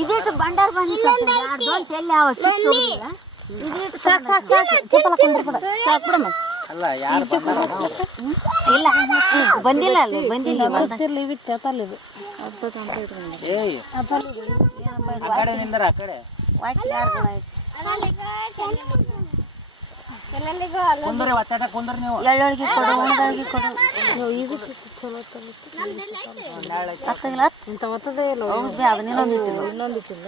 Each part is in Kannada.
ಇದೀಟ್ ಬಂಡಾರ ಬಂದಿತ್ತು ಎಲ್ಲಿ ಯಾವ ಸಾಕು ಸಾಕು ಸಾಕು ಚಪ್ಪಲ ಕೊಂಡ್ಬಿಡ ಸಾಕು ಬಿಡಮ್ಮ. ಅಲ್ಲ ಯಾರು ಇಲ್ಲ ಬಂದಿಲ್ಲ ಅಲ್ಲಿ ಬಂದಿಲ್ಲ ಬರ್ತಿರ್ಲಿ ಬಿತ್ತು ತಲ್ಲಿದು ಏಯ್ ಆ ಕಡೆ ನಿಂದರ ಆ ಕಡೆ ಕುಂದರಿ ಒತ್ತಾಟ ಕುಂದರಿ ನೀವು ಎಳ್ಳೊಳಗೆ ಕೊಡು ಒಣದೊಳಗೆ ಕೊಡು ಇದು ಚಲೋ ಹತ್ತಗಿಲ್ಲ ಇಂಥ ಒತ್ತದೇ ಇಲ್ಲ. ಹೌದು ಅದನ್ನೇನೊಂದಿಟ್ಟಿಲ್ಲ ಇನ್ನೊಂದಿಟ್ಟಿಲ್ಲ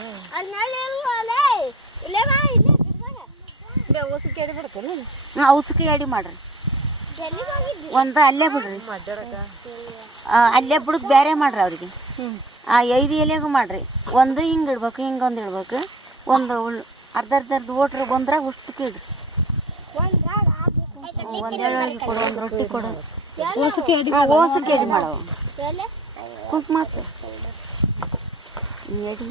ಔಷಧಿ ಎಡಿ ಬಿಡ್ತೇನೆ. ಔಸಕಿ ಎಡಿ ಮಾಡ್ರಿ ಒಂದು ಅಲ್ಲೇ ಬಿಡ್ರಿ ಅಲ್ಲೇ ಬಿಡಕ್ ಬೇರೆ ಮಾಡ್ರಿ ಅವ್ರಿಗೆ. 5 ಎಲೆಗೂ ಮಾಡ್ರಿ. ಒಂದು ಹಿಂಗೆ ಇಡ್ಬೇಕು ಹಿಂಗೊಂದು ಇಡ್ಬೇಕು. ಒಂದು ಅರ್ಧ ಓಟ್ರು ಬಂದ್ರಾಗ ಉಷ್ಟಕ್ಕೆ ಇಡ್ರಿ. ಒಂದು ಎಳ್ಳೊಳಗೆ ಕೊಡು ಒಂದು ರೊಟ್ಟಿ ಕೊಡು ಓಸಕ್ಕೆ ಎಡಿ ಮಾಡವು ಕುಂಕುಮ ಎಡಿ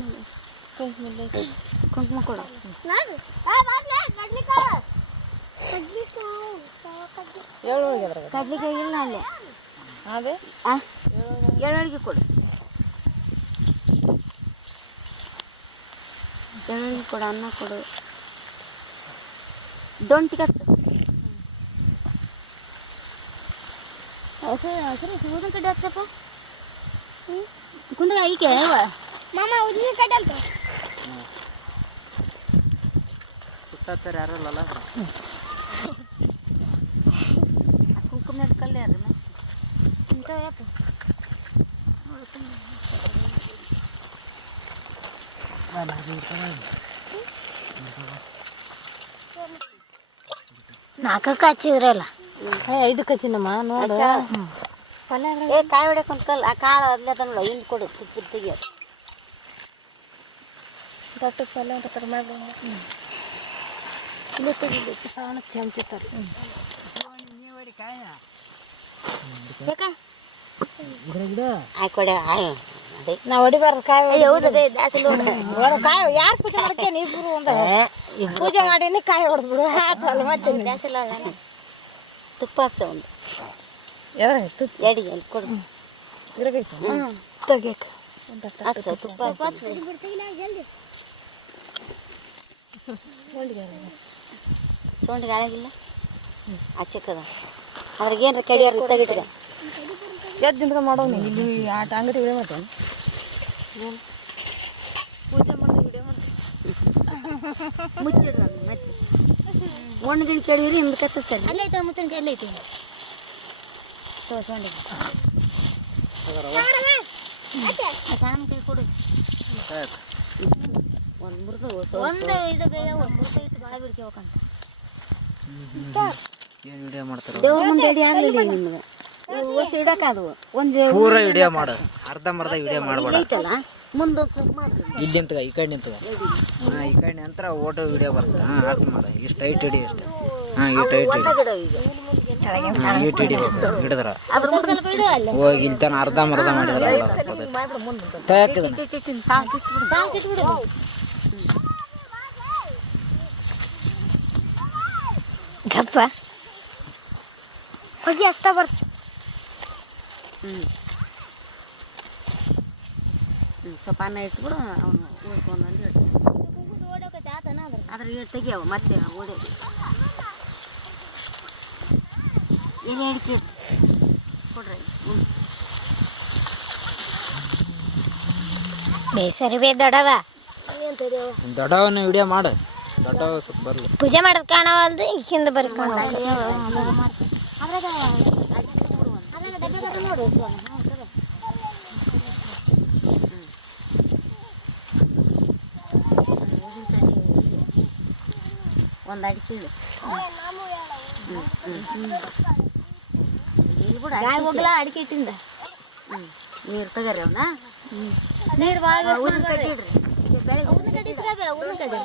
ಕುಂಕುಮ ಕೊಡು ಕಡ್ಲಿಕಾಯಿ ಇಲ್ಲ ಅಲ್ಲೇ ಅದೇ ಎಳ್ಳೊಳಗೆ ಕೊಡು ಎಳ್ಳೊಳಗೆ ಕೊಡು ಅನ್ನ ಕೊಡು ದೊಂಟಿ ಕತ್ತು ಉದಿನ ಕಡ್ಡಿ ಹಚ್ಚಪ್ಪ ಕುಂಡ ಐಕೆ ಮಾಮ ಉದಿನ ಕಡ್ಡಿ ಅಂತ ಸುತ್ತಾರ ಯಾರು ಅಲ್ಲ ಕುಂಕುಮ ಕಲ್ಲು ಯಾರು ಇಂಥ ಯಾಪ ನಾಲ್ಕಕ್ಕೆ ಹಚ್ಚಿದ್ರಲ್ಲ 5 ಹಚ್ಚಿನಮ್ಮ ನೋಡು. ಏ ಕಾಯಿ ಹೊಡ್ಯಕೊಂತ ಕಲ್ಲು ಆ ಕಾಳು ಅದ್ಲದ ನೋಡ ಹಿಂಗೆ ಕೊಡು ತುಪ್ಪ ತೆಗಿಯೋದು ದೊಡ್ಡ ಪಲ್ಯ ಅಂತ ಕಡಿಮೆ ಇಲ್ಲಿ ತೆಗಿಲಿ ಸಣ್ಣ ಚಮಚತಾರೆ. ಆಯ್ಕೊಡೆ ನಾವು ಹೊಡಿಬಾರ್ದು ಕಾಯಿ. ಹೌದದೇ ದಾಸಲಿ ಕಾಯಿ ಯಾರು ಪೂಜೆ ಮಾಡ್ಕೇನೆ ಇಬ್ರು ಒಂದು ಪೂಜೆ ಮಾಡೀನಿ ಕಾಯಿ ಹೊಡೆದ್ಬಿಡು ಆಟಲ್ಲ ಮತ್ತೆ ದಾಸಲ ತುಪ್ಪ ಹಚ್ಚ ಒಂದು ಎಡಿ ಅಲ್ಲಿ ಕೊಡು ತೆಗಿಯಕ್ಕೆ ಹಚ್ಚ ತುಪ್ಪ ಹಚ್ಚ ಸೋಂಡಿಗೆ ಆಳಾಗಿಲ್ಲ ಆಚೆಕದ ಅದ್ರಾಗೇನ್ರ ಕಡಿಯಾರ ತೆಗಿಟ್ರೆ ಎದ್ದಿಂದ ಮಾಡೋನು ಇಲ್ಲಿ ಆಟ ಅಂಗಡಿ ವಿಡಿಯೋ ಮಾಡ್ತೇನೆ. ಪೂಜೆ ಮಾಡಿ ವಿಡಿಯೋ ಮಾಡ್ತೇನೆ. ಮುಚ್ಚಿಡ್ರ ಮತ್ತೆ ಒಣಗಿನ ಕಡಿಯರಿ ಹಿಂದೆ ಕತ್ತ ಸರಿ ಅಲ್ಲ ಐತೆ ಮುಚ್ಚಣಿಕೆ ಎಲ್ಲ ಐತಿ ಸೋಂಡಿಗೆ ಸಣ್ಣ ಕೈ ಕೊಡು ಒಂದು ಮುರಿದು ಒಂದು ಇದು ಮುರ್ಕ ಇಟ್ಟು ಬಾಳೆ ಬಿಡ್ಕೆ ಹೋಗಂತ ಏನು ವಿಡಿಯೋ ಮಾಡ್ತಾರೆ ದೇವ್ರ ಮುಂದೆ ಎಡಿ ಆಗಲಿಲ್ಲ ನಿಮ್ಗೆ ಹೊಸ ಇಡಕ್ಕಾದವು ಒಂದು ಪೂರ ವಿಡಿಯೋ ಮಾಡು ಅರ್ಧಂಬರ್ಧ ವಿಡಿಯೋ ಮಾಡಬೇಡ ಐತಲ್ಲ ಮುಂದೊಂದು ಸ್ವಲ್ಪ ಮಾಡ್ರಿ ಇಲ್ಲಿ ನಿಂತಗ ಈ ಕಡೆ ನಿಂತಗ ಈ ಕಡೆ ನಂತರ ಓಟೋ ವಿಡಿಯೋ ಬರ್ತದೆ ಹಾಕಿ ಮಾಡು ಇಷ್ಟು ಟೈಟ್ ಹಿಡಿ ಅಷ್ಟೇ ಈ ಟೈಟ್ ಹಿಡಿ ಇಟ್ಟು ಹಿಡಿಬೇಕು ಹಿಡಿದ್ರ ಅದ್ರ ಮುಂದೆ ಸ್ವಲ್ಪ ಇಡು ಅಲ್ಲ ಹೋಗಿ ಇಲ್ಲಿ ತನ ಅರ್ಧಂಬರ್ಧ ಮಾಡಿದ್ರ ತಯಾಕಿದ ಸಾಕು ಇಟ್ಬಿಡು ಗಪ್ಪ ಹೋಗಿ ಅಷ್ಟ ಬರ್ಸ್. ಸ್ವಲ್ಪ ಅನ್ನ ಇಟ್ಬಿಡು ಅವನು ಓಡ್ಕೊಂಡ್ಬಂದು ಅದ್ರ ತೆಗಿಯವ ಮತ್ತೆ ಓಡೋದು ಏನೇ ಅಡಿಕೆ ಕೊಡ್ರಿ ಬೇಸರಿ ಬೇ ದೊಡ್ಡವ ದೊಡ್ಡವನ್ನ ವಿಡಿಯೋ ಮಾಡು ದೊಡ್ಡವ ಸ್ವಲ್ಪ ಬರಲಿ ಪೂಜೆ ಮಾಡೋದು ಕಾಣವಲ್ದು ಹಿಂದೆ ಬರ್ಕೊಂಡು ನೋಡು ಒಂದು ಅಡಿಕೆ ಇಡು ಹೋಗ್ಲಾ ಅಡಿಕೆ ಇಟ್ಟಿಂದ ನೀರು ತಗರಿ ಅವನ ನೀರು ಭಾಳ ಊದಿನ ಕಡ್ಡಿ ಇಡ್ರಿ ಊದಿನ ಕಡ್ಡಿ ಇಸ್ಕೊಬೇ ಊದಿನ ಕಡ್ಡಿ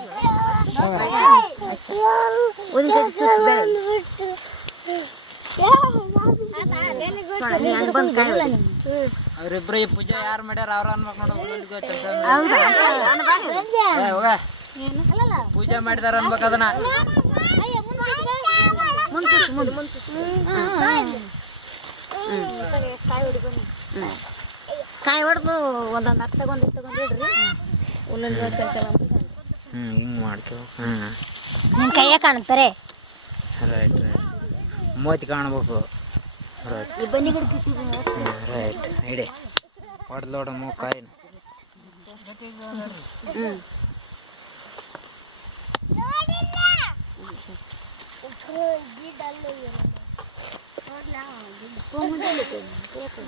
ಊದಿನ ಕಡ್ಡಿ ಚುಚ್ಚು ಬಂದು ಕಾಯಿಲ್ಲ ಅವ್ರಿಬ್ರು ಈ ಪೂಜೆ ಯಾರು ಮಾಡ್ಯಾರ ಅವ್ರ ಅನ್ಬೇಕು ನೋಡು ಪೂಜೆ ಮಾಡಿದಾರ ಅನ್ಬೇಕು ಅದನ್ನ ಕಾಯಿ ಹೊಡೆದು ಒಂದೊಂದು ಅಕ್ಕ ತಗೊಂಡು ಇಡ್ರಿ ಹಿಂಗೆ ಮಾಡ್ಕೇವು ನಿನ್ ಕೈಯ ಕಾಣ್ತಾರೆ ರೈಟ್ ಮೂವತ್ತು ಕಾಣ್ಬೇಕು ರೈಟ್ ಈ ಬನ್ನಿ ಗಿಡ ಕಿತ್ತಿದ್ರು ರೈಟ್ ಇಡೆ ಹೊಡೆದೋಡ ಮೂಕಾಯಿನ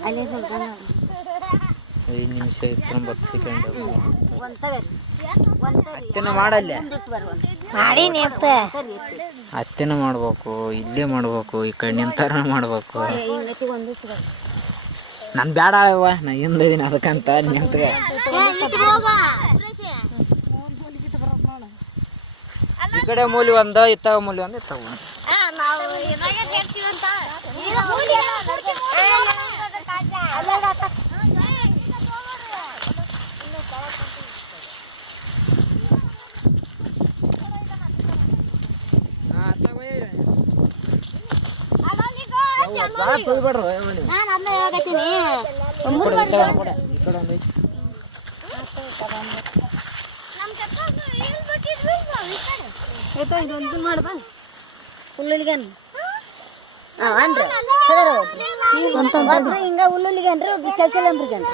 ಅಲ್ಲೇ ಸ್ವಲ್ಪ 5 ನಿಮಿಷ 29 ಸೆಕೆಂಡ್ ಒಂದ್ ಹತ್ತಿನ ಮಾಡಲ್ಲ ಮಾಡಿ ನಿಂತ ಹತ್ತಿನ ಮಾಡ್ಬೇಕು ಇಲ್ಲೇ ಮಾಡ್ಬೇಕು ಈ ಕಡೆ ನಿಂತಾರ ಮಾಡ್ಬೇಕು ನಾನು ಬೇಡ ಅವ ನಾ ಹಿಂದಿದ್ದೀನಿ ಅದಕ್ಕಂತ ನಿಂತ್ಗೆ ಈ ಕಡೆ ಮೂಲಿ ಒಂದು ಇತ್ತಾಗ ಮೂಲಿ ಒಂದು ಇತ್ತಾಗ ಒಂದು ಇದೊಂದು ಮಾಡ್ಬ ಹುಲ್ಲುಲಿಗನ್ ಹಿಂಗ ಹುಲ್ಲುಲಿಗನ್ರಿ ಚಲ್ ಚಲ್ ಅಂಬ್ರಿಗನ್ರಿ